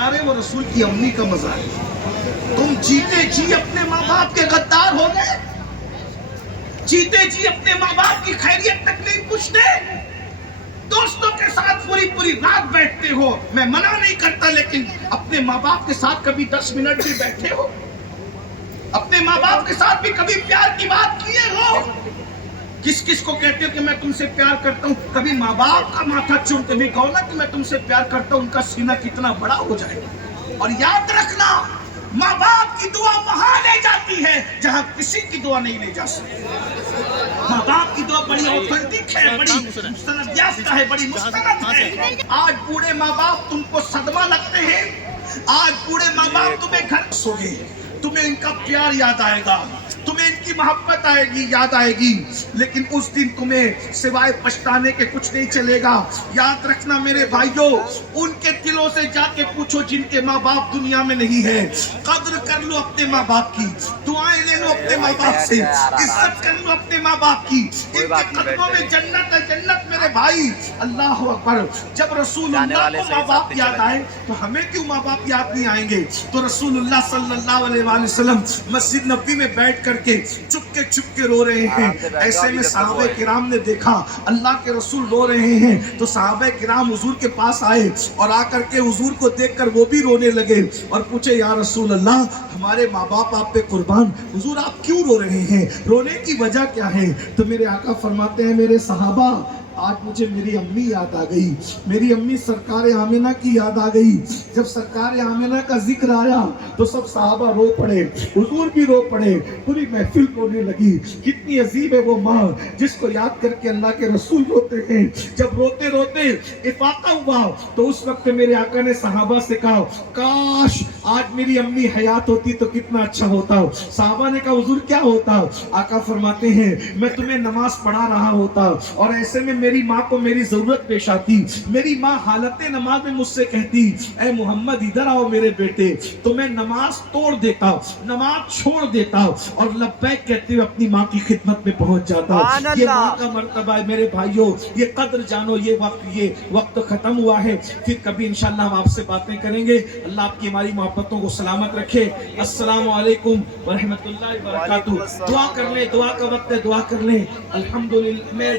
प्यारे वो रसूल की अम्मी का मजाक। तुम जीते जी अपने माँ बाप के गद्दार हो गए, जीते जी अपने माँ बाप की खैरियत तक नहीं पूछते, दोस्तों के साथ पूरी पूरी रात बैठते हो। मैं मना नहीं करता, लेकिन अपने माँ बाप के साथ कभी 10 मिनट भी बैठे हो? अपने माँ बाप के साथ भी कभी प्यार की बात किए हो? किस किस को कहते हो कि मैं तुमसे प्यार करता हूँ? कभी माँ बाप का माथा चूम के भी कहो ना कि मैं तुमसे प्यार करता हूँ, उनका सीना कितना बड़ा हो जाएगा। और याद रखना, माँ बाप की दुआ वहां ले जाती है जहां किसी की दुआ नहीं ले जा सकती। माँ बाप की दुआ बड़ी ऑथेंटिक है, बड़ी मुस्तनद याफ्ता है, बड़ी मुस्तनद है। आज बूढ़े माँ बाप तुमको सदमा लगते हैं, आज बूढ़े माँ बाप तुम्हें घर सोगे, तुम्हें इनका प्यार याद आएगा, तुम्हें इनकी मोहब्बत आएगी, याद आएगी, लेकिन उस दिन तुम्हें सिवाय पछताने के कुछ नहीं चलेगा। याद रखना मेरे भाइयों, उनके दिलों से जाके पूछो जिनके माँ बाप दुनिया में नहीं है। कद्र कर लो अपने माँ बाप की, दुआएं ले लो अपने माँ बाप से, इज्जत कर लो अपने माँ बाप की। इनके कदमों में जन्नत है, जन्नत मेरे भाई। अल्लाह अकबर। जब रसूलुल्लाह को माँ बाप याद आए तो हमें क्यों माँ बाप याद नहीं आएंगे? तो रसूलुल्लाह सल्लल्लाहु अलैहि वसल्लम मस्जिद नबी में बैठ करके चुपके रो रहे हैं। ऐसे में सहाबे किराम ने देखा अल्लाह के रसूल रो रहे हैं, तो सहाबे किराम हुजूर के पास आए और आकर के हुजूर को देखकर वो भी रोने लगे और पूछे, या रसूल अल्लाह, हमारे माँ बाप आप पे कुर्बान, हुजूर आप क्यों रो रहे हैं? रोने की वजह क्या है? तो मेरे आका फरमाते हैं, मेरे सहाबा, आज मुझे मेरी अम्मी याद आ गई, मेरी अम्मी सरकार आमिना की याद आ गई। जब सरकार आमिना का जिक्र आया तो सब सहाबा रो पड़े, हुजूर भी रो पड़े, पूरी महफिल रोने लगी। कितनी अजीब है वो माँ जिसको याद करके अल्लाह के रसूल रोते हैं। जब रोते रोते इफाका हुआ तो उस वक्त मेरे आका ने सहाबा से कहा, काश आज मेरी अम्मी हयात होती तो कितना अच्छा होता। सहाबा ने कहा, हुजूर क्या होता? आका फरमाते हैं, मैं तुम्हें नमाज पढ़ा रहा होता और ऐसे में मेरी माँ को मेरी जरूरत पेश आती। मेरी माँ हालत नमाज में मुझसे कहती, ऐ मोहम्मद इधर आओ मेरे बेटे, तो मैं नमाज तोड़ देता, नमाज छोड़ देता और लब्बैक कहते हुए अपनी माँ की खिदमत में पहुंच जाता। ये माँ का मर्तबा है मेरे भाइयों, ये कद्र जानो। ये वक्त खत्म हुआ है, फिर कभी इंशाल्लाह हम आपसे बातें करेंगे। अल्लाह आपकी हमारी मोहब्बतों को सलामत रखे। अस्सलामु अलैकुम व रहमतुल्लाहि व बरकातहू। दुआ कर ले, दुआ का वक्त है, दुआ कर ले। अल्हम्दुलिल्लाह।